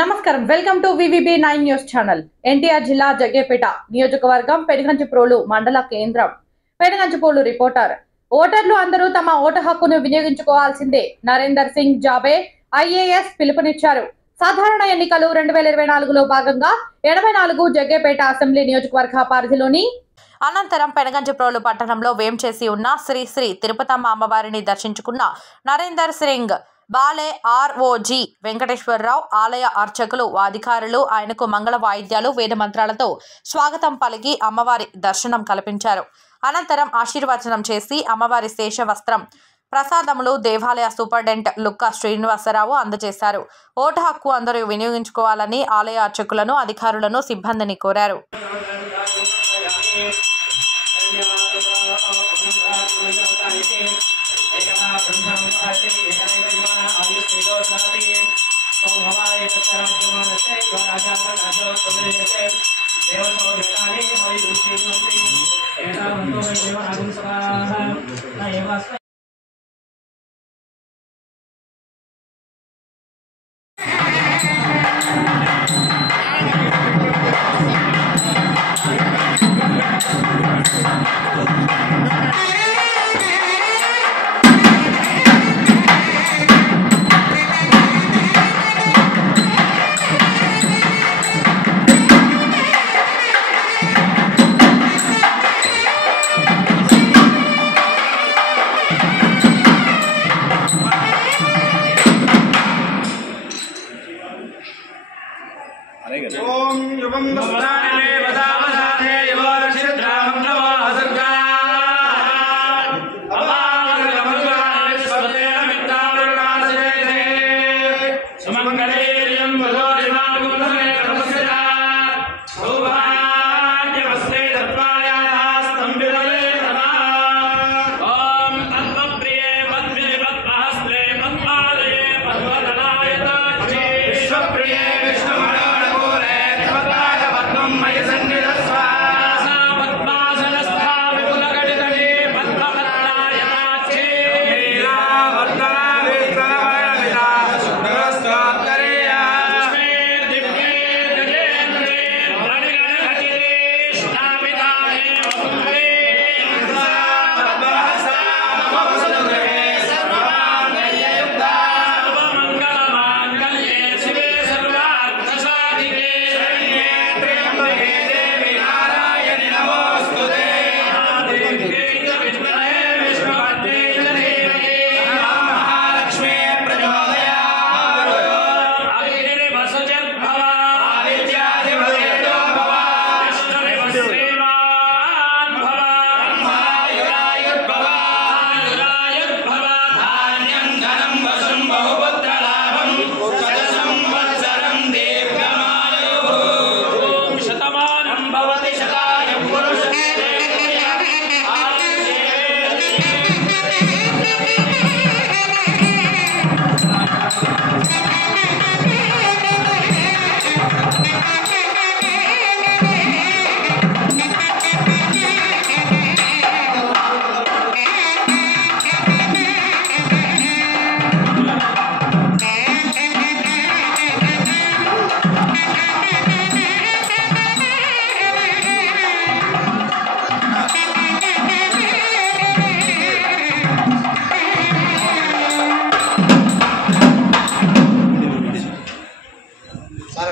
నమస్కారం welcome to VVB9 news channel. NTR జిల్లా జగ్గేపేట నియోజకవర్గం పెనుగంచిప్రోలు మండల కేంద్రం. పెనుగంచిప్రోలు రిపోర్టర్. ఓటర్లు అందరూ తమ ఓటు హక్కును వినియోగించుకోవాల్సిందే. నరేందర్ సింగ్ జాబే IAS పిలుపునిచ్చారు. సాధారణ ఎన్నికలు 2024లో భాగంగా 84 జగ్గేపేట అసెంబ్లీ నియోజకవర్గ పరిధిలోని అనంతరం పెనుగంచిప్రోలు పట్టణంలో వేంచేసి ఉన్న శ్రీ శ్రీ తిరుపతమ్మ అమ్మవారిని దర్శించుకున్న నరేందర్ సింగ్ బాలే ROG వెంకటేశ్వరరావు ఆలయ అర్చకులు అధికారులు ఆయనకు మంగళ వాయిద్యాలు వేద మంత్రాలతో స్వాగతం పలికి అమ్మవారి దర్శనం కల్పించారు. అనంతరం ఆశీర్వచనం చేసి అమ్మవారి శేష వస్త్రం ప్రసాదములు దేవాలయ సూపరింటెండెంట్ లుక్క శ్రీనివాసరావు అందజేశారు. ఓటు హక్కు అందరూ వినియోగించుకోవాలని ఆలయ అర్చకులను అధికారులను సిబ్బందిని కోరారు. ओम युवं दस्ताने वदावदाने युवरक्षिद्रामं नवासर्गा अवामर कमलगाने स्वदेन मित्रावरणासिरे सुमंगलेरियं वदोरिमागुणने नमस्कृता सौभाग्यवस्ते दत्वायास्तंबिदले नमः ओम तत्त्वप्रिये पद्मिनि पद्महस्ते पद्मालये पद्मदलायताक्षे विश्वप्रिये Sir,